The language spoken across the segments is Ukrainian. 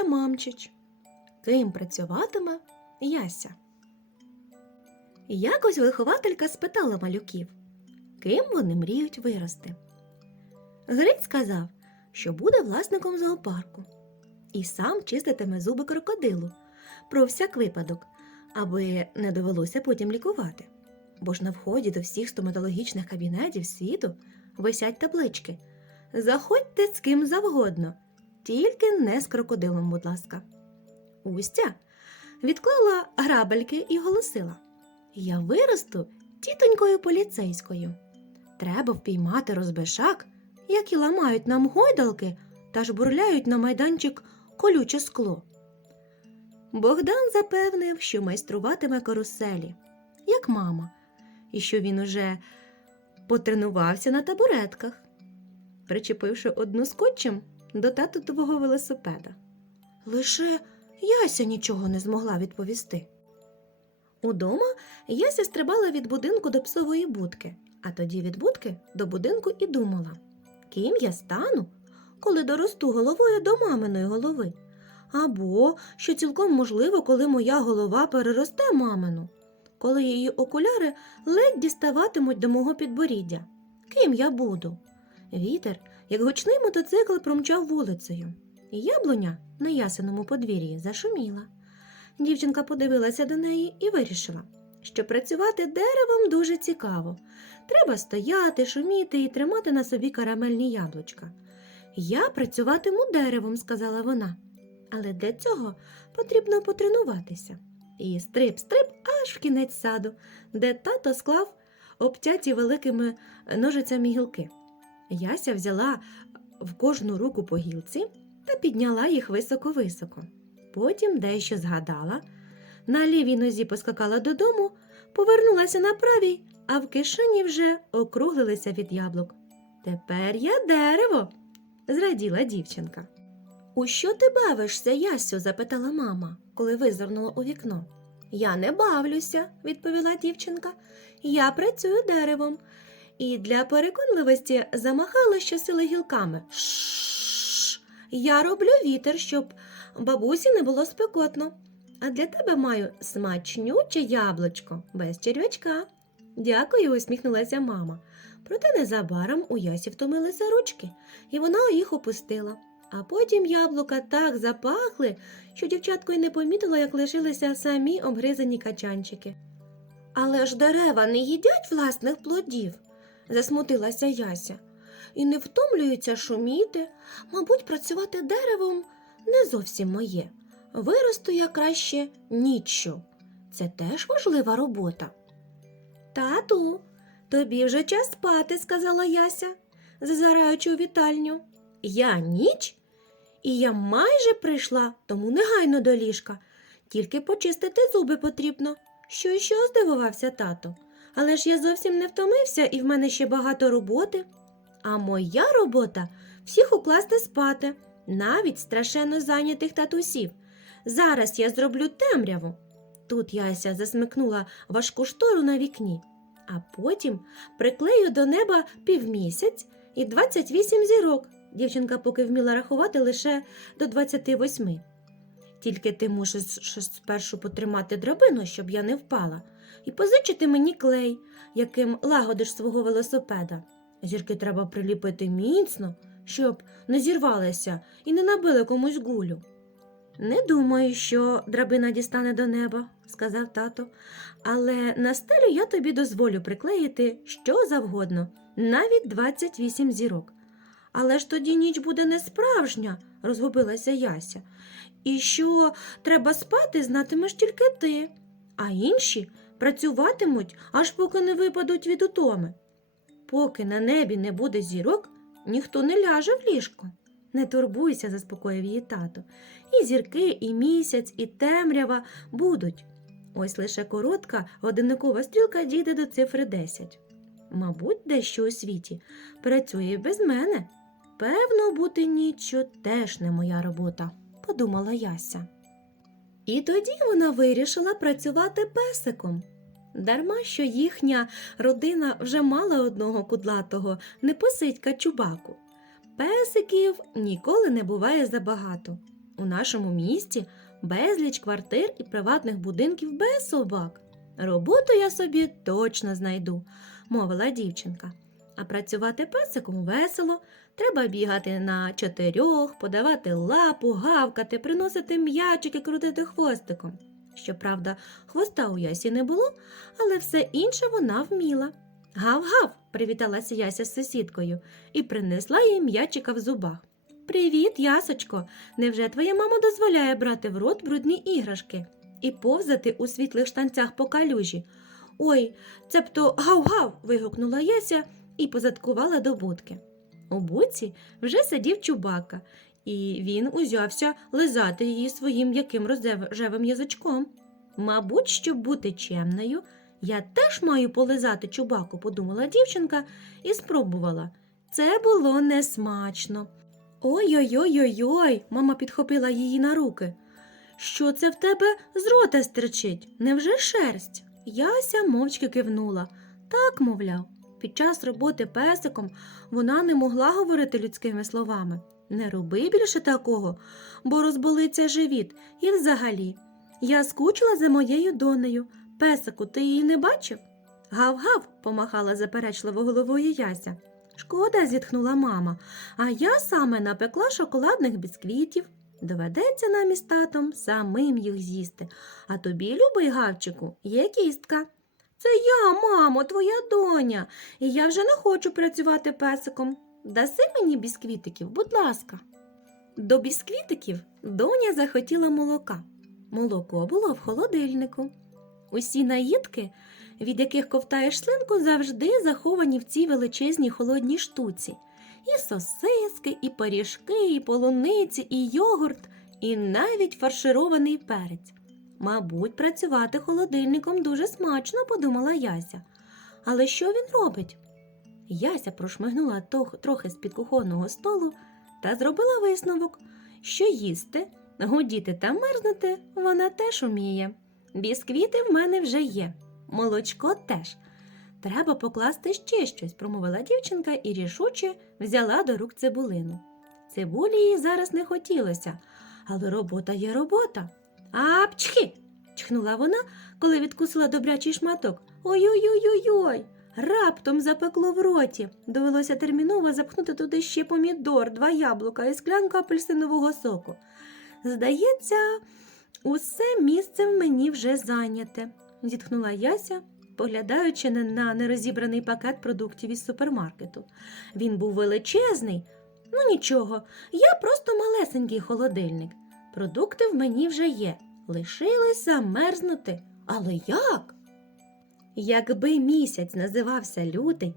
Яся Мамчич. Ким працюватиме Яся? Якось вихователька спитала малюків, ким вони мріють вирости. Гриць сказав, що буде власником зоопарку і сам чиститиме зуби крокодилу про всяк випадок, аби не довелося потім лікувати. Бо ж на вході до всіх стоматологічних кабінетів світу висять таблички. Заходьте з ким завгодно, тільки не з крокодилом, будь ласка. Устя відклала грабельки і голосила: Я виросту тітонькою поліцейською. Треба впіймати розбишак, які ламають нам гойдалки та жбурляють на майданчик колюче скло. Богдан запевнив, що майструватиме каруселі, як мама, і що він уже потренувався на табуретках, причепивши одну скотчем до татутового велосипеда. Лише Яся нічого не змогла відповісти. Удома Яся стрибала від будинку до псової будки, а тоді від будки до будинку і думала, ким я стану, коли доросту головою до маминої голови. Або, що цілком можливо, коли моя голова переросте мамину, коли її окуляри ледь діставатимуть до мого підборіддя. Ким я буду? Вітер, як гучний мотоцикл, промчав вулицею. І яблуня на ясеному подвір'ї зашуміла. Дівчинка подивилася до неї і вирішила, що працювати деревом дуже цікаво. Треба стояти, шуміти і тримати на собі карамельні яблучка. Я працюватиму деревом, сказала вона. Але для цього потрібно потренуватися. І стрип-стрип аж в кінець саду, де тато склав обтяті великими ножицями гілки. Яся взяла в кожну руку по гілці та підняла їх високо-високо. Потім дещо згадала, на лівій нозі поскакала додому, повернулася на правій, а в кишені вже округлилися від яблук. Тепер я дерево, зраділа дівчинка. У що ти бавишся, Ясю? запитала мама, коли визирнула у вікно. Я не бавлюся, відповіла дівчинка. Я працюю деревом. І для переконливості замахала щосили гілками. Шш. Я роблю вітер, щоб бабусі не було спекотно. А для тебе маю смачнюче яблучко без черв'ячка. Дякую, усміхнулася мама. Проте незабаром у Ясі втомилися ручки, і вона їх опустила. А потім яблука так запахли, що дівчатко й не помітила, як лишилися самі обгризані качанчики. Але ж дерева не їдять власних плодів, засмутилася Яся, і не втомлюються шуміти. Мабуть, працювати деревом не зовсім моє. Виросту я краще ніччю. Це теж важлива робота. Тату, тобі вже час спати, сказала Яся, зазираючи у вітальню. Я ніч? І я майже прийшла, тому негайно до ліжка. Тільки почистити зуби потрібно. Що що здивувався тато. Але ж я зовсім не втомився і в мене ще багато роботи. А моя робота всіх укласти спати, навіть страшенно зайнятих татусів. Зараз я зроблю темряву. Тут Яся засмикнула важку штору на вікні, а потім приклею до неба півмісяць і 28 зірок. Дівчинка поки вміла рахувати лише до 28. Тільки ти мусиш спершу потримати драбину, щоб я не впала, і позичити мені клей, яким лагодиш свого велосипеда. Зірки треба приліпити міцно, щоб не зірвалися і не набили комусь гулю. Не думаю, що драбина дістане до неба, сказав тато, але на стелю я тобі дозволю приклеїти що завгодно, навіть 28 зірок. Але ж тоді ніч буде не справжня, розгубилася Яся. І що треба спати, знатимеш тільки ти, а інші працюватимуть, аж поки не випадуть від утоми. Поки на небі не буде зірок, ніхто не ляже в ліжко. Не турбуйся, заспокоїв її тато. І зірки, і місяць, і темрява будуть. Ось лише коротка годинникова стрілка дійде до цифри 10. Мабуть, дещо у світі працює без мене. Певно, бути ніччю теж не моя робота, подумала Яся. І тоді вона вирішила працювати песиком. Дарма, що їхня родина вже мала одного кудлатого непосидька чубаку. Песиків ніколи не буває забагато. У нашому місті безліч квартир і приватних будинків без собак. Роботу я собі точно знайду, мовила дівчинка. А працювати песиком весело, треба бігати на чотирьох, подавати лапу, гавкати, приносити м'ячики, крутити хвостиком. Щоправда, хвоста у Ясі не було, але все інше вона вміла. Гав-гав, привіталася Яся з сусідкою і принесла їй м'ячика в зубах. Привіт, ясочко. Невже твоя мама дозволяє брати в рот брудні іграшки і повзати у світлих штанцях по калюжі? Ой, цебто гав-гав. вигукнула Яся і позадкувала до будки. У буці вже сидів чубака, і він узявся лизати її своїм м'яким рожевим язичком. Мабуть, щоб бути чемною, я теж маю полизати чубаку, подумала дівчинка і спробувала. Це було несмачно. Ой-ой-ой-ой-ой, мама підхопила її на руки. Що це в тебе з рота стерчить? Невже шерсть? Яся мовчки кивнула. Так, мовляв, під час роботи песиком вона не могла говорити людськими словами. Не роби більше такого, бо розболиться живіт. І взагалі, я скучила за моєю донею. Песику, ти її не бачив? Гав-гав, помахала заперечливо головою Яся. Шкода, зітхнула мама, а я саме напекла шоколадних бісквітів. Доведеться нам із татом самим їх з'їсти. А тобі, любий гавчику, є кістка. Це я, мамо, твоя доня, і я вже не хочу працювати песиком. Даси мені бісквітиків, будь ласка. До бісквітиків доня захотіла молока. Молоко було в холодильнику. Усі наїдки, від яких ковтаєш слинку, завжди заховані в цій величезній холодній штуці. І сосиски, і пиріжки, і полуниці, і йогурт, і навіть фарширований перець. Мабуть, працювати холодильником дуже смачно, подумала Яся. Але що він робить? Яся прошмигнула трохи з-під кухонного столу та зробила висновок, що їсти, гудіти та мерзнути вона теж уміє. Бісквіти в мене вже є, молочко теж. Треба покласти ще щось, промовила дівчинка і рішуче взяла до рук цибулину. Цибулі їй зараз не хотілося, але робота є робота. Апчхи! чхнула вона, коли відкусила добрячий шматок. Ой-ой-ой-ой-ой! Раптом запекло в роті. Довелося терміново запхнути туди ще помідор, два яблука і склянку апельсинового соку. Здається, усе місце в мені вже зайняте, зітхнула Яся, поглядаючи на- нерозібраний пакет продуктів із супермаркету. Він був величезний. Ну нічого, я просто малесенький холодильник. Продукти в мені вже є. Лишилось замерзнути. Але як? Якби місяць називався лютий,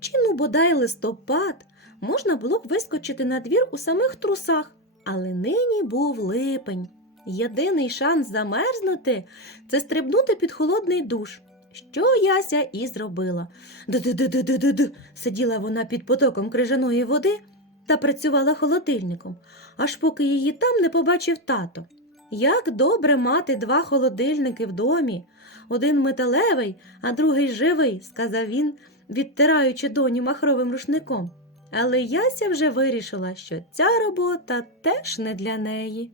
чи ну бодай листопад, можна було б вискочити на двір у самих трусах, але нині був липень. Єдиний шанс замерзнути це стрибнути під холодний душ. Що Яся і зробила. Д-д-д-д-д-д. Сиділа вона під потоком крижаної води та працювала холодильником, аж поки її там не побачив тато. Як добре мати два холодильники в домі, один металевий, а другий живий, сказав він, відтираючи доню махровим рушником. Але Яся вже вирішила, що ця робота теж не для неї.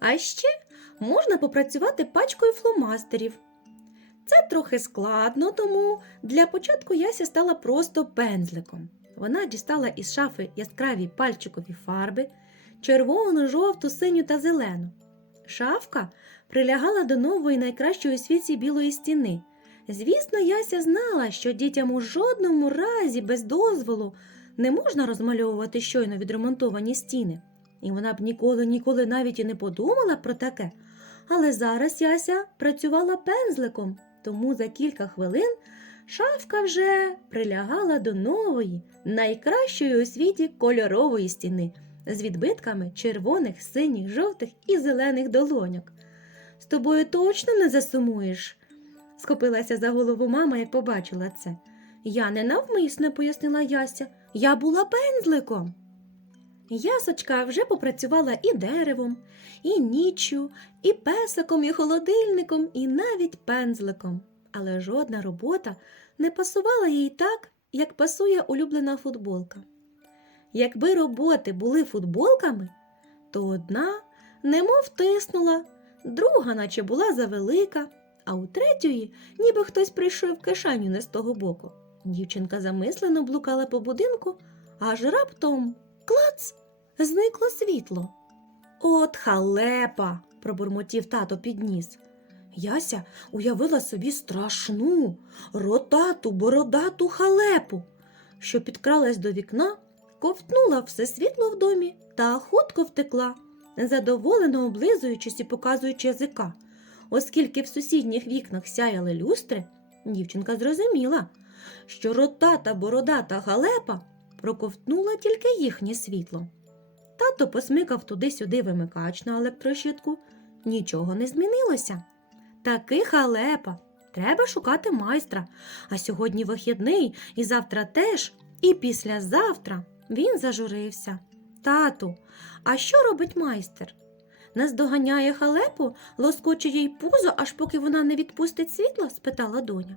А ще можна попрацювати пачкою фломастерів. Це трохи складно, тому для початку Яся стала просто пензликом. Вона дістала із шафи яскраві пальчикові фарби, червону, жовту, синю та зелену. Шафка прилягала до нової найкращої у світі білої стіни. Звісно, Яся знала, що дітям у жодному разі без дозволу не можна розмальовувати щойно відремонтовані стіни. І вона б ніколи ніколи навіть і не подумала про таке. Але зараз Яся працювала пензликом, тому за кілька хвилин шафка вже прилягала до нової, найкращої у світі кольорової стіни з відбитками червоних, синіх, жовтих і зелених долоньок. З тобою точно не засумуєш? схопилася за голову мама, як побачила це. Я не навмисне, пояснила Яся. Я була пензликом. Ясочка вже попрацювала і деревом, і ніччю, і песиком, і холодильником, і навіть пензликом. Але жодна робота не пасувала їй так, як пасує улюблена футболка. Якби роботи були футболками, то одна немов тиснула, друга, наче була завелика, а у третьої, ніби хтось прийшов в кишеню не з того боку. Дівчинка замислено блукала по будинку, аж раптом клац зникло світло. От халепа. пробурмотів тато підніс. Яся уявила собі страшну, ротату, бородату халепу, що підкралась до вікна, ковтнула все світло в домі та хутко втекла, задоволено облизуючись і показуючи язика. Оскільки в сусідніх вікнах сяяли люстри, дівчинка зрозуміла, що ротата бородата халепа проковтнула тільки їхнє світло. Тато посмикав туди-сюди вимикач на електрощитку. Нічого не змінилося. Таки халепа. Треба шукати майстра. А сьогодні вихідний, і завтра теж, і післязавтра він зажурився. Тату, а що робить майстер? Наздоганяє халепу, лоскоче їй пузо, аж поки вона не відпустить світло? спитала доня.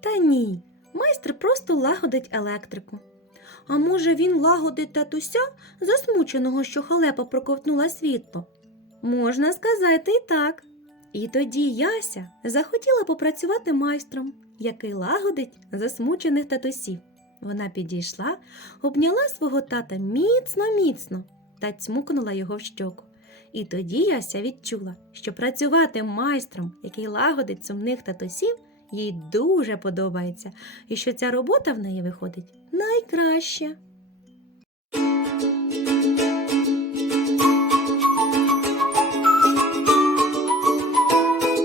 Та ні, майстер просто лагодить електрику. А може, він лагодить татуся, засмученого, що халепа проковтнула світло? Можна сказати і так. І тоді Яся захотіла попрацювати майстром, який лагодить засмучених татусів. Вона підійшла, обняла свого тата міцно, міцно та цмукнула його в щоку. І тоді Яся відчула, що працювати майстром, який лагодить сумних татусів, їй дуже подобається, і що ця робота в неї виходить найкраще.